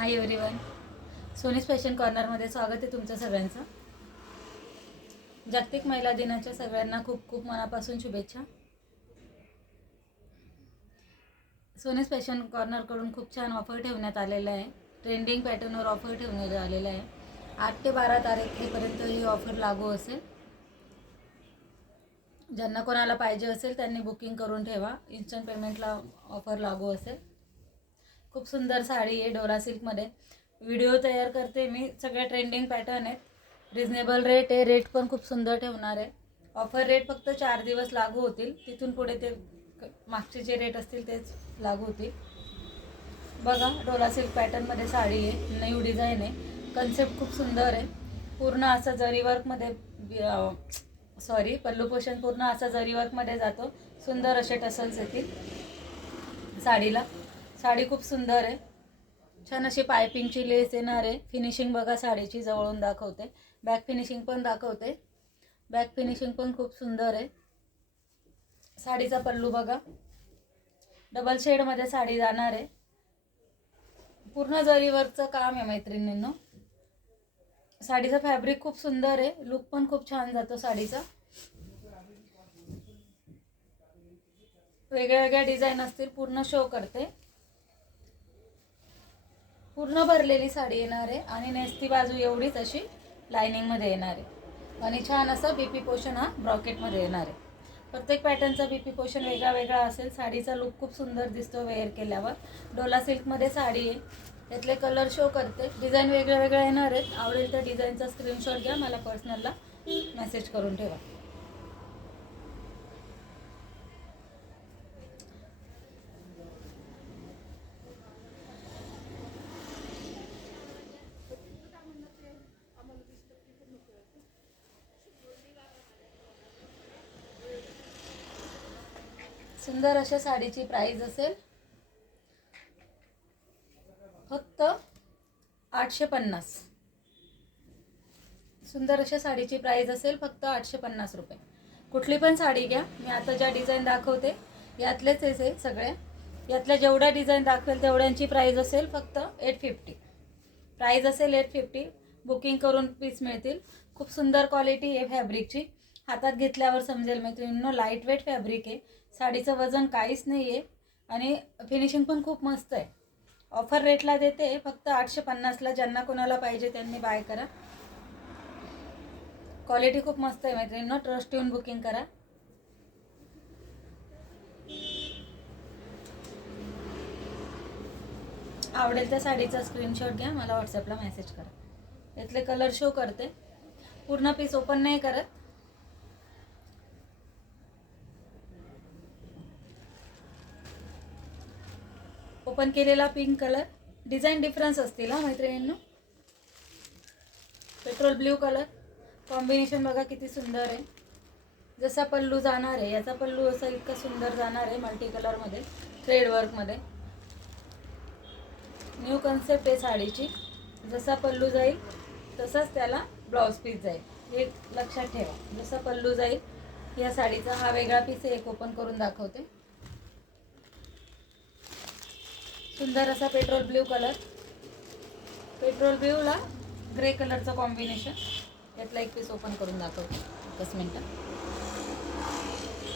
Hi everyone, सोनीज fashion कॉर्नरमध्ये स्वागत आहे तुमचं सगळ्यांचं. जागतिक महिला दिनाच्या सगळ्यांना खूप खूप मनापासून शुभेच्छा. सोनीज फॅशन कॉर्नरकडून खूप छान ऑफर ठेवण्यात आलेलं आहे. ट्रेंडिंग पॅटर्नवर ऑफर ठेवण्यात आलेलं आहे. 8 ते 12 तारखेपर्यंत ही ऑफर लागू असेल. ज्यांना कोणाला पाहिजे असेल त्यांनी बुकिंग करून ठेवा. इन्स्टंट पेमेंटला ऑफर लागू असेल. खूप सुंदर साडी आहे डोरा सिल्कमध्ये. व्हिडिओ तयार करते मी. सगळे ट्रेंडिंग पॅटर्न आहेत. रिजनेबल रेट आहे. रेट पण खूप सुंदर ठेवणार आहे. ऑफर रेट फक्त 4 दिवस लागू होतील. तिथून पुढे ते मागचे जे रेट असतील तेच लागू होतील. बघा, डोरा सिल्क पॅटर्नमध्ये साडी आहे. न्यू डिझाईन आहे. कन्सेप्ट खूप सुंदर आहे. पूर्ण असं जरी वर्कमध्ये पल्लू पोषण पूर्ण असा जरी वर्कमध्ये जातो. सुंदर असे टसल्स येतील साडीला. साडी खूप सुंदर आहे. छान अशी पायपिंगची लेस येणार आहे. फिनिशिंग बघा साडीची, जवळून दाखवते. बॅक फिनिशिंग पण दाखवते. बॅक फिनिशिंग पण खूप सुंदर आहे. साडीचा पल्लू बघा, डबल शेडमध्ये साडी जाणार आहे. पूर्ण जरी वर्कचं काम आहे मैत्रिणींनो. साडीचा फॅब्रिक खूप सुंदर आहे. लुक पण खूप छान जातो साडीचा. वेगळ्या वेगळ्या डिझाईन असतील. पूर्ण शो करते. पूर्ण भरलेली साडी येणार आहे आणि नेसती बाजू एवढीच अशी लायनिंगमध्ये येणार आहे. आणि छान असं बीपी पोर्शन हा ब्रॉकेटमध्ये येणार आहे. प्रत्येक पॅटर्नचा बीपी पोर्शन वेगळा वेगळा असेल. साडीचा लुक खूप सुंदर दिसतो वेअर केल्यावर. डोला सिल्कमध्ये साडी आहे. त्यातले कलर शो करते. डिझाईन वेगळ्या वेगळ्या येणार आहेत. आवडेल त्या डिझाईनचा स्क्रीनशॉट घ्या. मला पर्सनलला मेसेज करून ठेवा. सुंदर अशा साडीची प्राइस असेल फक्त 850. सुंदर अशा साडीची प्राइस असेल फक्त 850 रुपये. कुठली पण साडी घ्या. मी आता ज्या डिझाईन दाखवते यातलेच आहे सगळे. यातल्या जेवढ्या डिझाईन दाखवेल तेवढ्यांची प्राइस असेल फक्त 850. प्राइस असेल 850. बुकिंग करून पीस मिळतील. खूप सुंदर क्वालिटी आहे फॅब्रिकची. हातात घेतल्यावर समजेल मैत्रिणींनो, लाईट वेट फॅब्रिक आहे. साडीचं वजन काहीच नाही आहे आणि फिनिशिंग पण खूप मस्त आहे. ऑफर रेटला देते फक्त 850ला. ज्यांना कोणाला पाहिजे त्यांनी बाय करा. क्वालिटी खूप मस्त आहे मैत्रिणींनो. ट्रस्ट येऊन बुकिंग करा. आवडेल त्या साडीचा स्क्रीनशॉट घ्या. मला व्हॉट्सअपला मेसेज करा. यातले कलर शो करते. पूर्ण पीस ओपन नाही करत. ओपन केलेला पिंक कलर. डिझाईन डिफरन्स असतील हा मैत्रिणींनो. पेट्रोल ब्ल्यू कलर कॉम्बिनेशन बघा किती सुंदर आहे. जसा पल्लू जाणार आहे, याचा पल्लू असा इतका सुंदर जाणार आहे मल्टी कलरमध्ये, थ्रेड वर्कमध्ये. न्यू कन्सेप्ट आहे साडीची. जसा पल्लू जाईल तसाच त्याला ब्लाउज पीस जाईल, हे लक्षात ठेवा. जसा पल्लू जाईल या साडीचा हा वेगळा पीस आहे. एक ओपन करून दाखवते. सुंदर असा पेट्रोल ब्ल्यू कलर. पेट्रोल ब्ल्यूला ग्रे कलरचं कॉम्बिनेशन. यातला एक पीस ओपन करून दाखवते. एकच मिनटं.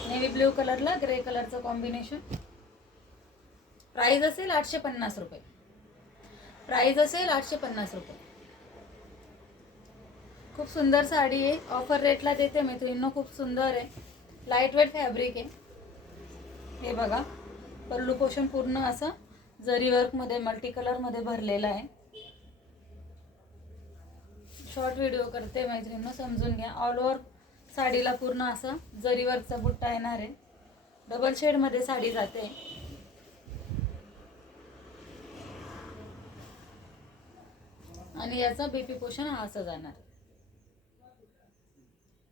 नेव्ही ब्ल्यू कलरला ग्रे कलरचं कॉम्बिनेशन. प्राइस असेल 850 रुपये. प्राइस असेल 850 रुपये. खूप सुंदर साडी आहे. ऑफर रेटला देते मैत्रिणींनो. खूप सुंदर आहे. लाईट वेट फॅब्रिक आहे. हे बघा, पल्लू पोषण पूर्ण असं जरी वर्कमध्ये मल्टी कलरमध्ये भरलेला आहे. शॉर्ट व्हिडिओ करते मैत्रिणींनो, समजून घ्या. ऑल ओव्हर साडीला पूर्ण असं जरी वर्कचा बुट्टा येणार आहे. डबल शेडमध्ये साडी जाते. आणि याचा बीपी पोषण हा असं जाणार.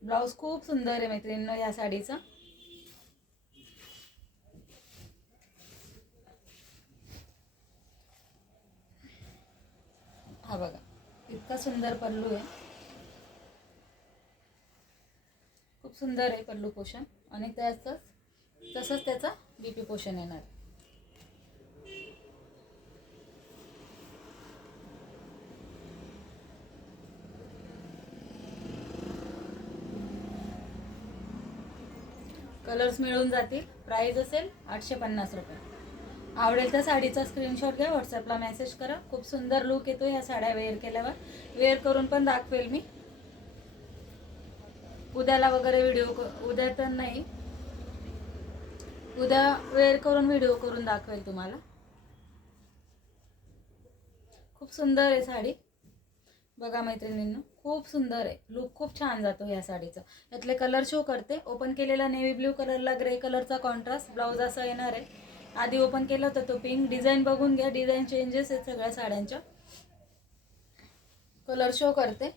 ब्लाउज खूप सुंदर आहे मैत्रिणींनो या साडीचा. हा बघा, इतका सुंदर पल्लू आहे. खूप सुंदर आहे पल्लू पोषण. आणि तसंच त्याचा बीपी पोषण येणार. कलर्स मिळून जातील. प्राईस असेल 850 रुपये. आवडेल तर साडीचा स्क्रीनशॉट घ्या, व्हॉट्सअपला मेसेज करा. खूप सुंदर लुक येतो ह्या साड्या वेअर केल्यावर. वेअर करून पण दाखवेल मी. उद्याला वगैरे व्हिडिओ, उद्या तर नाही, उद्या वेअर करून व्हिडिओ करून दाखवेल तुम्हाला. खूप सुंदर आहे साडी. बघा मैत्रिणींनो, खूप सुंदर आहे. लुक खूप छान जातो या साडीचा. यातले कलर शो करते. ओपन केलेला नेव्ही ब्ल्यू कलरला ग्रे कलरचा कॉन्ट्रास्ट ब्लाऊज असा येणार आहे. आधी ओपन केला होता तो पिंक. डिझाईन बघून घ्या, डिझाईन चेंजेस आहेत सगळ्या साड्यांच्या. कलर शो करते.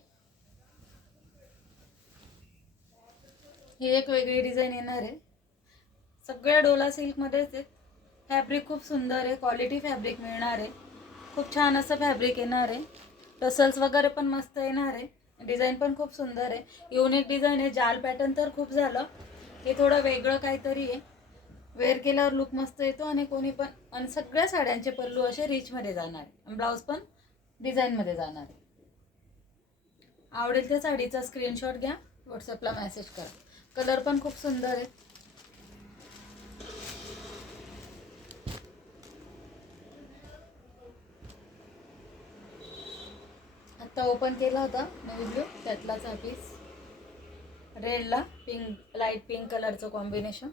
ही एक वेगळी डिझाईन येणार आहे. सगळ्या डोला सिल्कमध्येच आहेत. फॅब्रिक खूप सुंदर आहे. क्वालिटी फॅब्रिक मिळणार आहे. खूप छान असं फॅब्रिक येणार आहे. टसल्स वगैरे पण मस्त येणार आहे. डिझाईन पण खूप सुंदर आहे. युनिक डिझाईन आहे. जाल पॅटर्न तर खूप झालं. हे थोडं वेगळं काहीतरी आहे. वेअर केल्यावर लुक मस्त येतो आणि कोणी पण. आणि सगळ्या साड्यांचे पल्लू असे रिचमध्ये जाणार आहे. ब्लाऊज पण डिझाईनमध्ये जाणार आहे. आवडेल त्या साडीचा स्क्रीनशॉट घ्या, व्हॉट्सअपला मेसेज करा. कलर पण खूप सुंदर आहे. आत्ता ओपन केला होता नेव्ही ब्ल्यू, त्यातलाच हा पीस. रेडला पिंक, लाईट पिंक कलरचं कॉम्बिनेशन.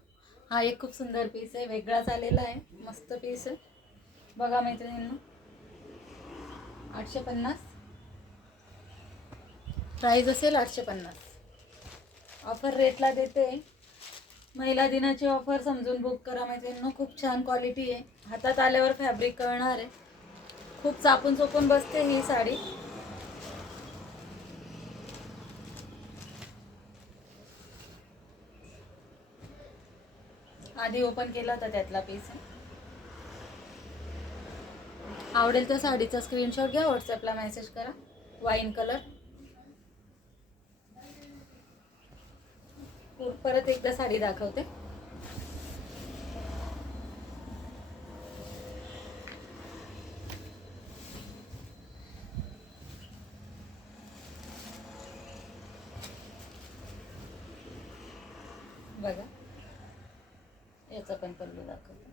हा एक खूप सुंदर पीस आहे. वेगळाच आलेला आहे. मस्त पीस आहे. बघा मैत्रिणींनो, 850 प्राईज असेल. 850 ऑफर रेटला देते. महिला दिनाची ऑफर समजून बुक करा मैत्रिणींनो. खूप छान क्वालिटी आहे. हातात आल्यावर फॅब्रिक कळणार आहे. खूप चापून चोपून बसते ही साडी. आधी ओपन केला होता त्यातला पीस. आवडेल तर साडीचा स्क्रीनशॉट घ्या, व्हॉट्सअपला मेसेज करा. Wine colour. परत एकदा साडी दाखवते. बघा, याचा पण पल्लू दाखवते.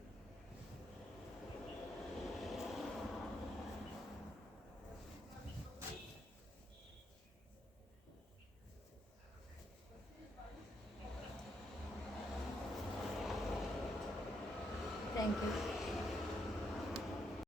थँक्यू.